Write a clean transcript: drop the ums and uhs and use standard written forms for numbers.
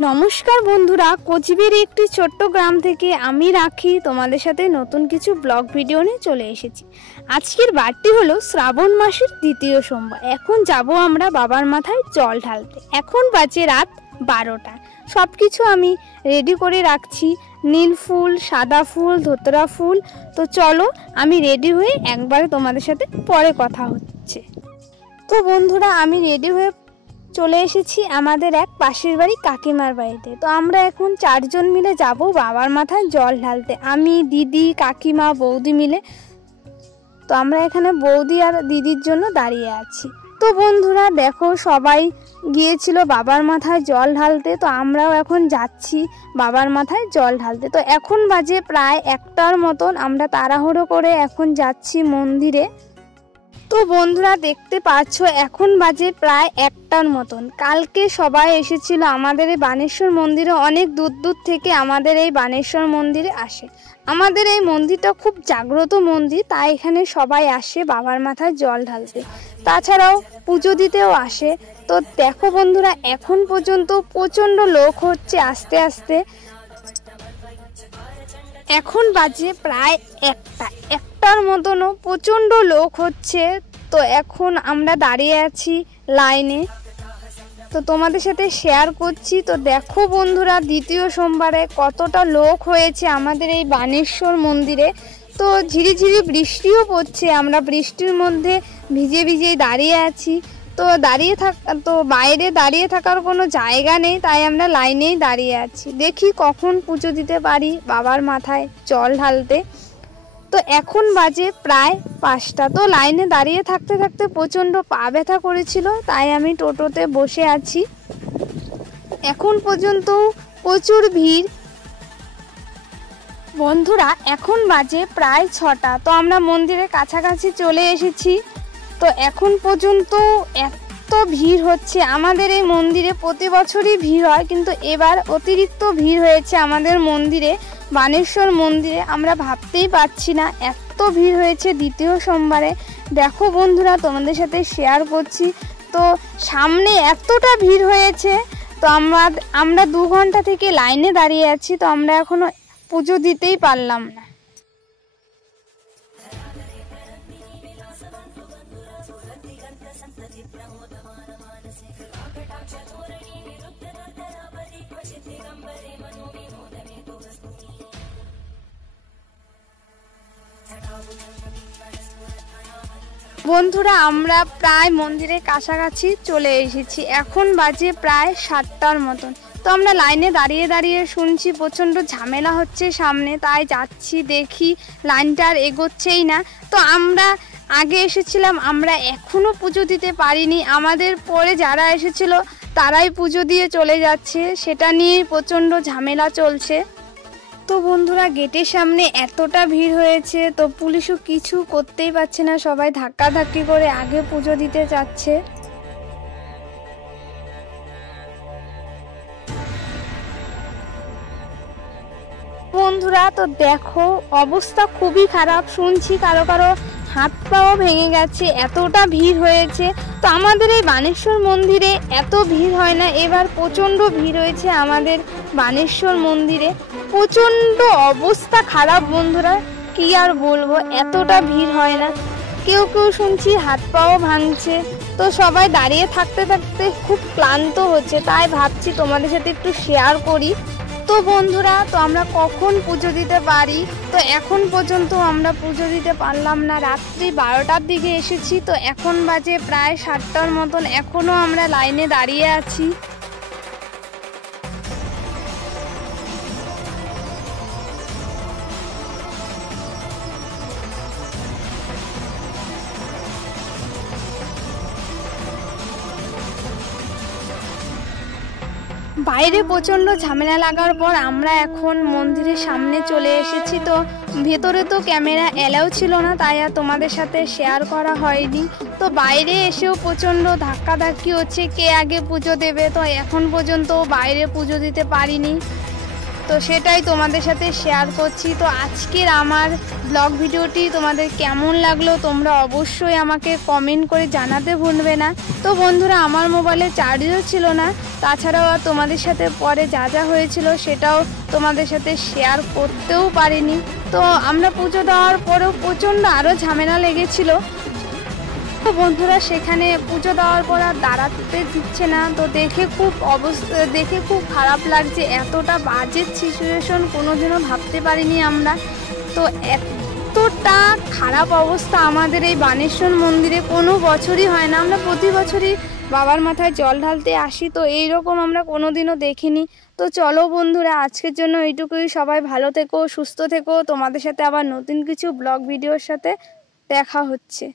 নমস্কার বন্ধুরা, কোচবিহার একটি ছোট্ট গ্রাম থেকে আমি রাখি তোমাদের সাথে নতুন কিছু ব্লগ ভিডিও নিয়ে চলে এসেছি। আজকের বারটি হলো শ্রাবণ মাসের দ্বিতীয় সোমবার। এখন যাব আমরা বাবার মাথায় জল ঢালতে। এখন বাজে রাত 12টা। সব কিছু আমি রেডি করে রাখছি, নীল ফুল, সাদা ফুল, ধোতরা ফুল। তো চলো আমি রেডি হয়ে একবারে তোমাদের সাথে পরে কথা হচ্ছে। তো বন্ধুরা, আমি রেডি হয়ে চলে এসেছি আমাদের এক পাশের বাড়ি কাকিমার বাড়িতে। তো আমরা এখন 4 জন মিলে যাব বাবার মাথায় জল ঢালতে, আমি, দিদি, কাকিমা, বৌদি মিলে। তো আমরা এখানে বৌদি আর দিদির জন্য দাঁড়িয়ে আছি। তো বন্ধুরা দেখো, সবাই গিয়েছিল বাবার মাথায় জল ঢালতে, তো আমরাও এখন যাচ্ছি বাবার মাথায় জল ঢালতে। তো এখন বাজে প্রায় 1টার মতন, আমরা তাড়াহুড়ো করে এখন যাচ্ছি মন্দিরে। তো বন্ধুরা দেখতে পাচ্ছ এখন বাজে প্রায় 1টার মতন। কালকে সবাই এসেছিল আমাদের এই বানেশ্বর মন্দিরে, অনেক দূর দূর থেকে আমাদের এই বানেশ্বর মন্দিরে আসে। আমাদের এই মন্দিরটা খুব জাগ্রত মন্দির, তাই এখানে সবাই আসে বাবার মাথায় জল ঢালতে, তাছাড়াও পুজো দিতেও আসে। তো দেখো বন্ধুরা, এখন পর্যন্ত প্রচণ্ড লোক হচ্ছে আস্তে আস্তে। এখন বাজে প্রায় 1টার মতনও, প্রচণ্ড লোক হচ্ছে। তো এখন আমরা দাঁড়িয়ে আছি লাইনে, তো তোমাদের সাথে শেয়ার করছি। তো দেখো বন্ধুরা, দ্বিতীয় সোমবারে কতটা লোক হয়েছে আমাদের এই বানেশ্বর মন্দিরে। তো ঝিরিঝিরি বৃষ্টিও পড়ছে, আমরা বৃষ্টির মধ্যে ভিজে ভিজেই দাঁড়িয়ে আছি। তো বাইরে দাঁড়িয়ে থাকার কোনো জায়গা নেই, তাই আমরা লাইনেই দাঁড়িয়ে আছি। দেখি কখন পুজো দিতে পারি বাবার মাথায় জল ঢালতে। তো এখন বাজে প্রায় 5টা। তো লাইনে দাঁড়িয়ে থাকতে থাকতে প্রচণ্ড পা ব্যথা করেছিল, তাই আমি টোটোতে বসে আছি। এখন পর্যন্ত প্রচুর ভিড়। বন্ধুরা এখন বাজে প্রায় 6টা। তো আমরা মন্দিরের কাছাকাছি চলে এসেছি। তো এখন পর্যন্ত এত ভিড় হচ্ছে আমাদের এই মন্দিরে। প্রতি বছরই ভিড় হয়, কিন্তু এবার অতিরিক্ত ভিড় হয়েছে আমাদের মন্দিরে, বানেশ্বর মন্দিরে। আমরা ভাবতেই পারছি না এত ভিড় হয়েছে দ্বিতীয় সোমবারে। দেখো বন্ধুরা, তোমাদের সাথে শেয়ার করছি। তো সামনে এতটা ভিড় হয়েছে, তো আমরা 2 ঘন্টা থেকে লাইনে দাঁড়িয়ে আছি। তো আমরা এখনো পুজো দিতেই পারলাম না। বন্ধুরা আমরা প্রায় মন্দিরের কাছাকাছি চলে এসেছি। এখন বাজে প্রায় 7টার মতন। তো আমরা লাইনে দাঁড়িয়ে দাঁড়িয়ে শুনছি প্রচণ্ড ঝামেলা হচ্ছে সামনে, তাই যাচ্ছি, দেখি লাইনটা আর এগোচ্ছেই না। তো আমরা আগে এসেছিলাম, আমরা এখনও পুজো দিতে পারিনি। আমাদের পরে যারা এসেছিল তারাই পুজো দিয়ে চলে যাচ্ছে, সেটা নিয়েই প্রচণ্ড ঝামেলা চলছে। তো বন্ধুরা, গেটের সামনে এতটা ভিড় হয়েছে, তো পুলিশও কিছু করতেই পারছে না, সবাই ধাক্কাধাক্কি করে আগে পুজো দিতে যাচ্ছে। বন্ধুরা তো দেখো, অবস্থা খুবই খারাপ। শুনছি কারো কারো হাত পাও ভেঙে গেছে, এতটা ভিড় হয়েছে। তো আমাদের এই বানেশ্বর মন্দিরে এত ভিড় হয় না, এবার প্রচণ্ড ভিড় হয়েছে আমাদের বানেশ্বর মন্দিরে। প্রচণ্ড অবস্থা খারাপ বন্ধুরা, কি আর বলবো, এতটা ভিড় হয় না। কেউ কেউ শুনছি হাত পাও ভাঙছে। তো সবাই দাঁড়িয়ে থাকতে থাকতে খুব ক্লান্ত হচ্ছে, তাই ভাবছি তোমাদের সাথে একটু শেয়ার করি। তো বন্ধুরা, তো আমরা কখন পুজো দিতে পারি? তো এখন পর্যন্ত আমরা পুজো দিতে পারলাম না, রাত্রি 12টার দিকে এসেছি। তো এখন বাজে প্রায় 7টার মতন, এখনও আমরা লাইনে দাঁড়িয়ে আছি। বাইরে প্রচণ্ড ঝামেলা লাগার পর আমরা এখন মন্দিরের সামনে চলে এসেছি। তো ভেতরে তো ক্যামেরা এলাও ছিল না, তাই আর তোমাদের সাথে শেয়ার করা হয়নি। তো বাইরে এসেও প্রচণ্ড ধাক্কাধাক্কি হচ্ছে, কে আগে পুজো দেবে। তো এখন পর্যন্ত বাইরে পুজো দিতে পারিনি। তো সেটাই তোমাদের সাথে শেয়ার করছি। তো আজকের আমার ব্লগ ভিডিওটি তোমাদের কেমন লাগলো তোমরা অবশ্যই আমাকে কমেন্ট করে জানাতে ভুলবে না। তো বন্ধুরা, আমার মোবাইলে চার্জও ছিল না, তাছাড়াও তোমাদের সাথে পরে যা যা হয়েছিল সেটাও তোমাদের সাথে শেয়ার করতেও পারিনি। তো আমরা পুজো দেওয়ার পরেও প্রচণ্ড আরও ঝামেলা লেগেছিল। তো বন্ধুরা, সেখানে পুজো দেওয়ার পর আর দাঁড়াতে দিচ্ছে না। তো দেখে খুব খারাপ লাগছে। এতটা বাজে সিচুয়েশন কোনোদিনও ভাবতে পারিনি আমরা। তো এতটা খারাপ অবস্থা আমাদের এই বানেশ্বর মন্দিরে কোনো বছরই হয় না। আমরা প্রতি বছরই বাবার মাথায় জল ঢালতে আসি, তো এইরকম আমরা কোনোদিনও দেখিনি। তো চলো বন্ধুরা, আজকের জন্য এইটুকুই। সবাই ভালো থেকো, সুস্থ থেকো। তোমাদের সাথে আবার নতুন কিছু ব্লগ ভিডিওর সাথে দেখা হচ্ছে।